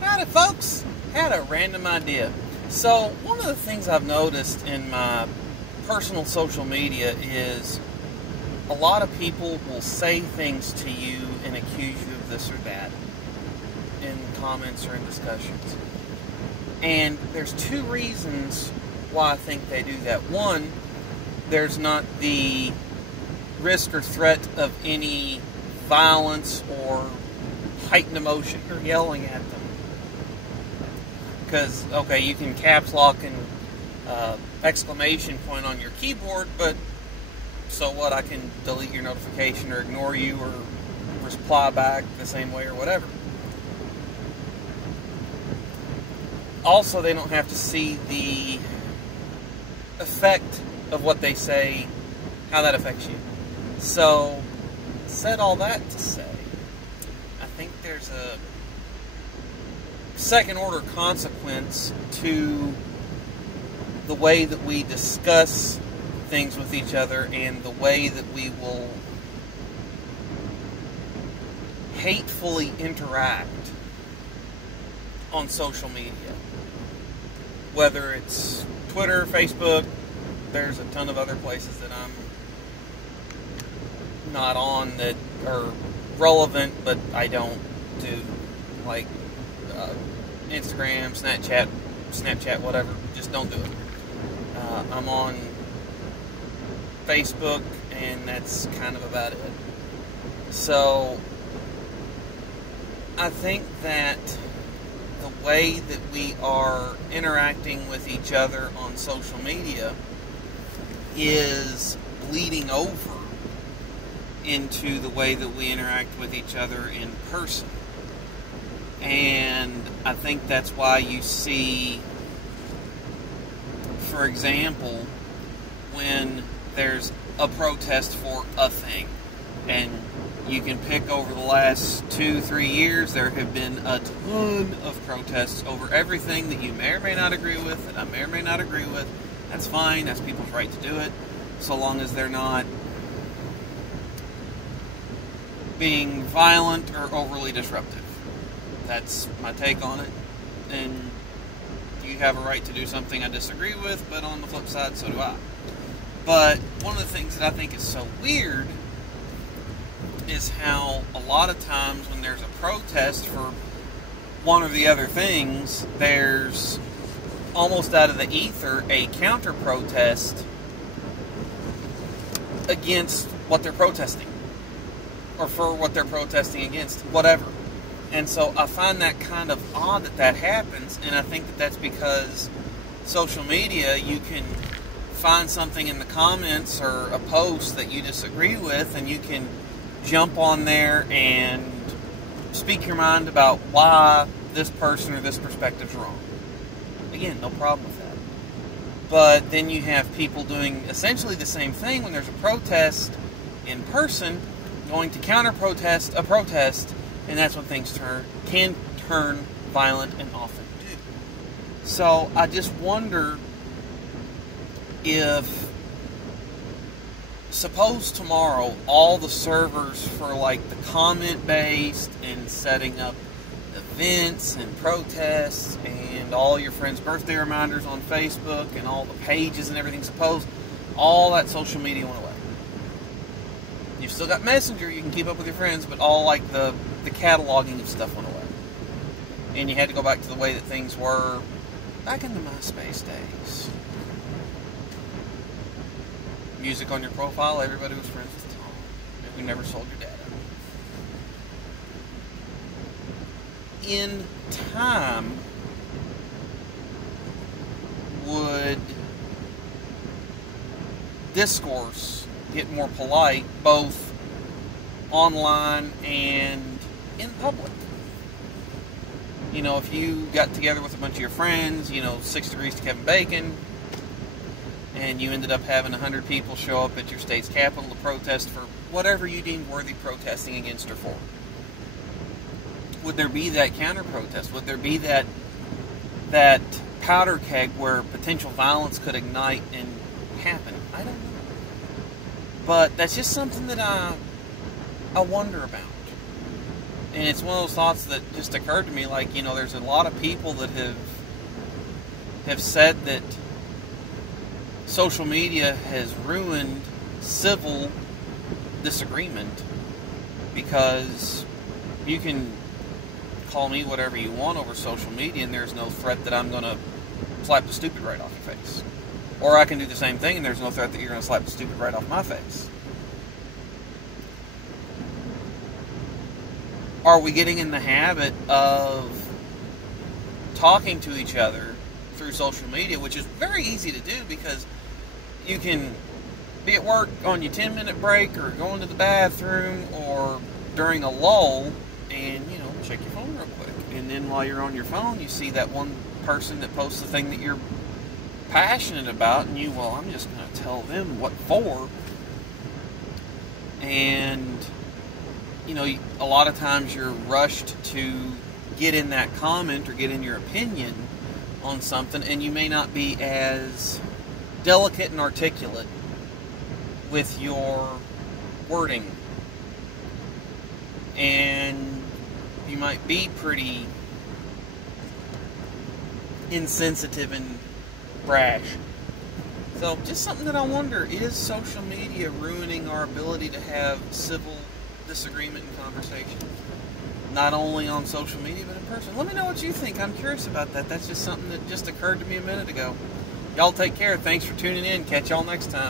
Howdy, folks. Had a random idea. So, one of the things I've noticed in my personal social media is a lot of people will say things to you and accuse you of this or that in comments or in discussions. And there's two reasons why I think they do that. One, there's not the risk or threat of any violence or heightened emotion or yelling at them. Because, okay, you can caps lock and exclamation point on your keyboard, but so what? I can delete your notification or ignore you or reply back the same way or whatever. Also, they don't have to see the effect of what they say, how that affects you. So, said all that to say, I think there's a second order consequence to the way that we discuss things with each other and the way that we will hatefully interact on social media. Whether it's Twitter, Facebook, there's a ton of other places that I'm not on that are relevant, but I don't do, like Instagram, Snapchat, whatever. Just don't do it. I'm on Facebook, and that's kind of about it. So, I think that the way that we are interacting with each other on social media is bleeding over into the way that we interact with each other in person. And I think that's why you see, for example, when there's a protest for a thing, and you can pick over the last 2-3 years, there have been a ton of protests over everything that you may or may not agree with, that I may or may not agree with. That's fine, that's people's right to do it, so long as they're not being violent or overly disruptive. That's my take on it. And you have a right to do something I disagree with, but on the flip side, so do I. But one of the things that I think is so weird is how a lot of times when there's a protest for one or the other things, there's almost out of the ether a counter-protest against what they're protesting, or for what they're protesting against, whatever. And so I find that kind of odd that happens, and I think that that's because social media, you can find something in the comments or a post that you disagree with, and you can jump on there and speak your mind about why this person or this perspective is wrong. Again, no problem with that. But then you have people doing essentially the same thing when there's a protest in person, going to counter-protest a protest, and that's when things can turn violent and often do. So I just wonder if, suppose tomorrow all the servers for like the comment-based and setting up events and protests and all your friends' birthday reminders on Facebook and all the pages and everything, suppose all that social media went away. You've still got Messenger, you can keep up with your friends, but all like the cataloging of stuff went away. And you had to go back to the way that things were back in the MySpace days. Music on your profile, everybody was friends with Tom. And you never sold your data. In time, would discourse get more polite, both online and in public? You know, if you got together with a bunch of your friends, 6 degrees to Kevin Bacon, and you ended up having 100 people show up at your state's capital to protest for whatever you deemed worthy protesting against or for, would there be that counter-protest? Would there be that powder keg where potential violence could ignite and happen? I don't know. But that's just something that I wonder about. And it's one of those thoughts that just occurred to me, like, there's a lot of people that have said that social media has ruined civil disagreement, because you can call me whatever you want over social media and there's no threat that I'm going to slap the stupid right off your face. Or I can do the same thing and there's no threat that you're going to slap the stupid right off my face. Are we getting in the habit of talking to each other through social media, which is very easy to do because you can be at work on your 10-minute break or going to the bathroom or during a lull and, check your phone real quick. And then while you're on your phone, you see that one person that posts the thing that you're passionate about and I'm just going to tell them what for. And, a lot of times you're rushed to get in that comment or get in your opinion on something, and you may not be as delicate and articulate with your wording, and you might be pretty insensitive and brash. So just something that I wonder, is social media ruining our ability to have civil disagreement and conversation? Not only on social media, but in person. Let me know what you think. I'm curious about that. That's just something that just occurred to me a minute ago. Y'all take care. Thanks for tuning in. Catch y'all next time.